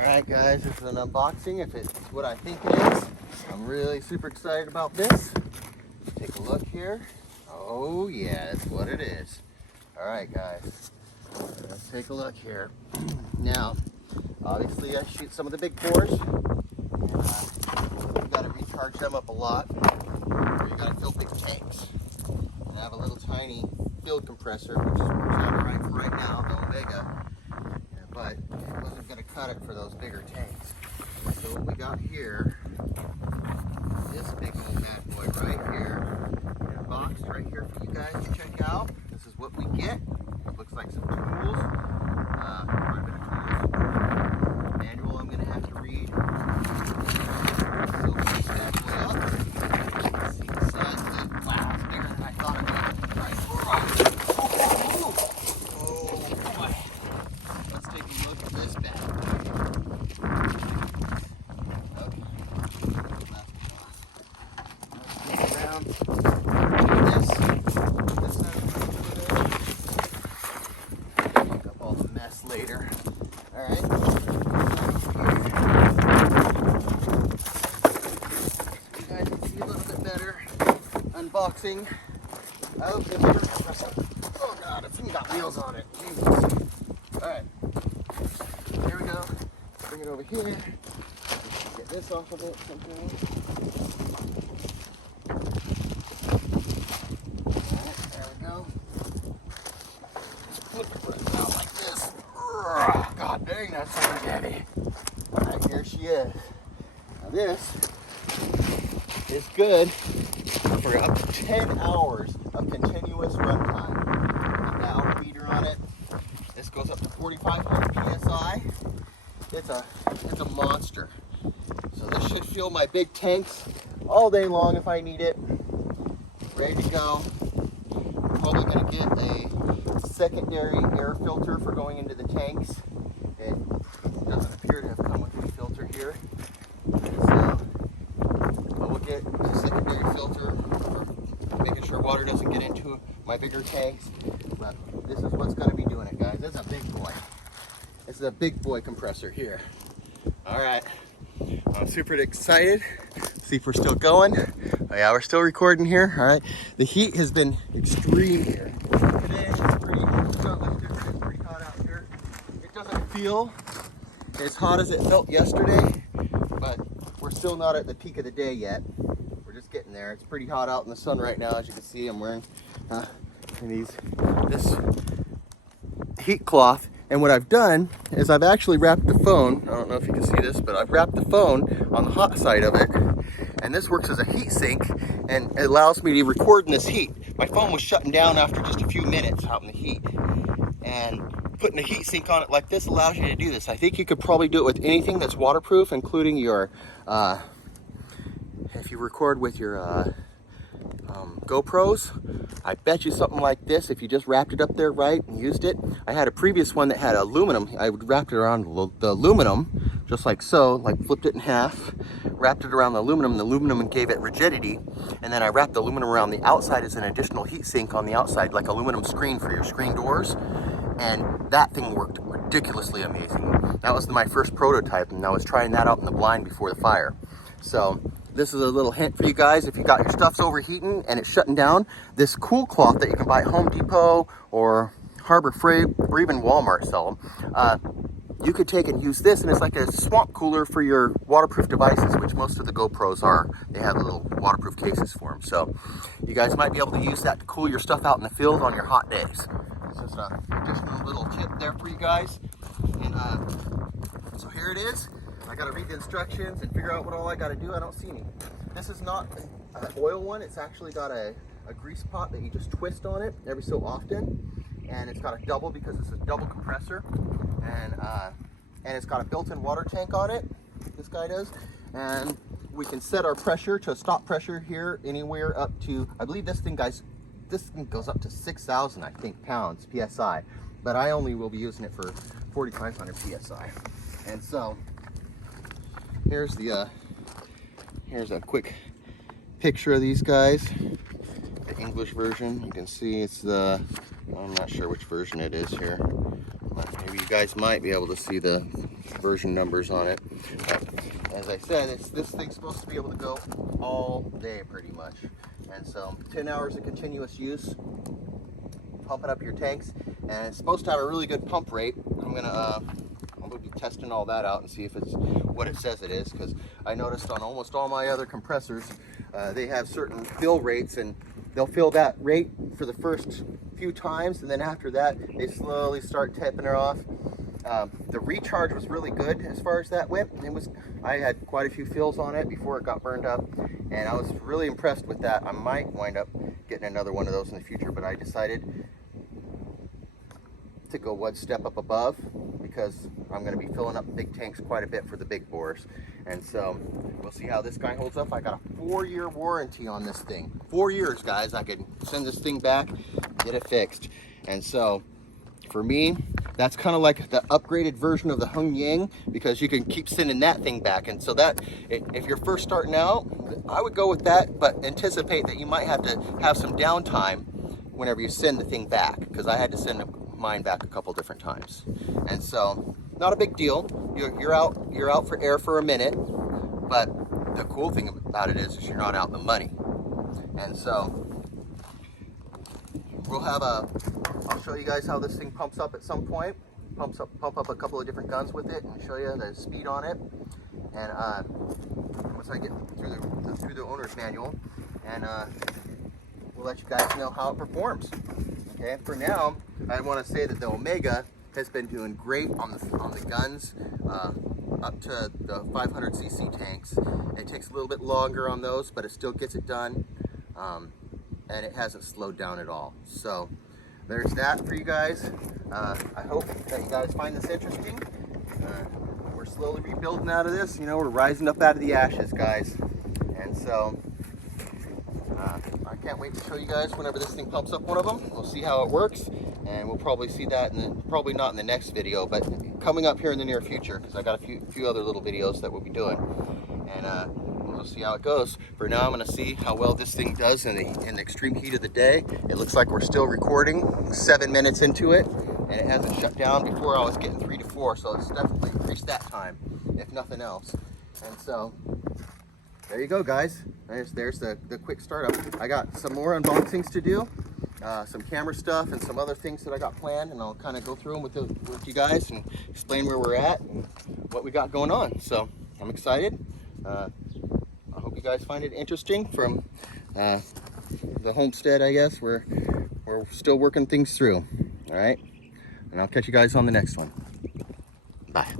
Alright guys, this is an unboxing. If it's what I think it is, I'm really super excited about this. Take a look here. Oh yeah, that's what it is. Alright guys, let's take a look here. Now, obviously I shoot some of the big bores. You've got to recharge them up a lot, or you got to fill big tanks. And I have a little tiny field compressor, which works out alright for right now, the Omega. But it wasn't going to cut it for those bigger tanks. So what we got here, this big old bad boy right here, in a box right here for you guys to check out. This is what we get. It looks like some tools, quite a bit of tools. Manual I'm going to have to read. So open this bad boy up. See the size of it. Wow, it's bigger than I thought it was. Right. Take a look at this bag. Okay. Let's get around this. This side of pick up all the mess later. Alright. You guys can see a little bit better. Unboxing. Oh, oh god, it's even got wheels on it. Jesus. Alright. Here we go. Bring it over here. Get this off of it somehow. Alright, there we go. Just flip it out like this. God dang, that's so heavy. Alright, here she is. Now this is good for up to 10 hours of continuous runtime. Got the hour meter on it. This goes up to 4,500 PSI. It's a monster. So this should fill my big tanks all day long if I need it. Ready to go. I'm probably going to get a secondary air filter for going into the tanks. It doesn't appear to have come with any filter here. So I will get a secondary filter for making sure water doesn't get into my bigger tanks. But this is what's going to be doing it, guys. This is a big boy. This is a big boy compressor here. All right. I'm super excited. See if we're still going. Oh yeah, we're still recording here. All right. The heat has been extreme here. Today it's pretty hot out here. It doesn't feel as hot as it felt yesterday, but we're still not at the peak of the day yet. We're just getting there. It's pretty hot out in the sun right now, as you can see. I'm wearing this heat cloth, and what I've done is I've actually wrapped the phone. I don't know if you can see this, but I've wrapped the phone on the hot side of it, and this works as a heat sink, and it allows me to record in this heat. My phone was shutting down after just a few minutes out in the heat, and putting a heat sink on it like this allows you to do this. I think you could probably do it with anything that's waterproof, including your if you record with your GoPros. I bet you something like this, if you just wrapped it up there right and used it. I had a previous one that had aluminum. I wrapped it around the aluminum, just like so, like flipped it in half, wrapped it around the aluminum gave it rigidity, and then I wrapped the aluminum around the outside as an additional heat sink on the outside, like aluminum screen for your screen doors, and that thing worked ridiculously amazing. That was my first prototype, and I was trying that out in the blind before the fire. So this is a little hint for you guys. If you got your stuff's overheating and it's shutting down, this cool cloth that you can buy at Home Depot or Harbor Freight or even Walmart sell them, you could take and use this, and it's like a swamp cooler for your waterproof devices, which most of the GoPros are. They have little waterproof cases for them. So you guys might be able to use that to cool your stuff out in the field on your hot days. This is an additional little tip there for you guys. And so here it is. I gotta read the instructions and figure out what all I gotta do. I don't see any. This is not an oil one. It's actually got a grease pot that you just twist on it every so often. And it's got a double, because it's a double compressor. And it's got a built-in water tank on it. This guy does. And we can set our pressure to stop pressure here anywhere up to, I believe this thing, guys, this thing goes up to 6,000, I think, pounds, PSI. But I only will be using it for 4,500 PSI. And so, here's a quick picture of these guys. The English version. You can see it's the, I'm not sure which version it is here. Maybe you guys might be able to see the version numbers on it. But as I said, this thing's supposed to be able to go all day pretty much. And so 10 hours of continuous use, pumping up your tanks, and it's supposed to have a really good pump rate. I'm gonna be testing all that out and see if it's what it says it is, because I noticed on almost all my other compressors, they have certain fill rates, and they'll fill that rate for the first few times, and then after that they slowly start tapping it off. The recharge was really good as far as that went. I had quite a few fills on it before it got burned up, and I was really impressed with that. I might wind up getting another one of those in the future, but I decided to go one step up above, because I'm going to be filling up big tanks quite a bit for the big bores. And so we'll see how this guy holds up. I got a 4-year warranty on this thing. 4 years, guys. I could send this thing back, get it fixed. And so for me, that's kind of like the upgraded version of the Hung Yang, because you can keep sending that thing back. And so that, if you're first starting out, I would go with that, but anticipate that you might have to have some downtime whenever you send the thing back, because I had to send mine back a couple different times. And so not a big deal. You're out for air for a minute, but the cool thing about it is you're not out the money. And so I'll show you guys how this thing pumps up at some point. Pump up a couple of different guns with it and show you the speed on it. And once I get through the owner's manual, and we'll let you guys know how it performs. Okay, for now, I want to say that the Omega has been doing great on the guns up to the 500cc tanks. It takes a little bit longer on those, but it still gets it done, and it hasn't slowed down at all. So there's that for you guys. I hope that you guys find this interesting. We're slowly rebuilding out of this. You know, we're rising up out of the ashes, guys. And so I can't wait to show you guys whenever this thing pumps up one of them. We'll see how it works, and we'll probably see that probably not in the next video, but coming up here in the near future, because I got a few other little videos that we'll be doing, and we'll see how it goes. For now, I'm going to see how well this thing does in the extreme heat of the day. It looks like we're still recording 7 minutes into it, and it hasn't shut down. Before I was getting 3 to 4, so it's definitely increased that time, if nothing else. And so there you go, guys. There's the quick startup. I got some more unboxings to do, some camera stuff and some other things that I got planned, and I'll kind of go through them with you guys and explain where we're at and what we got going on. So I'm excited. I hope you guys find it interesting from the homestead, I guess. We're still working things through. All right, and I'll catch you guys on the next one. Bye.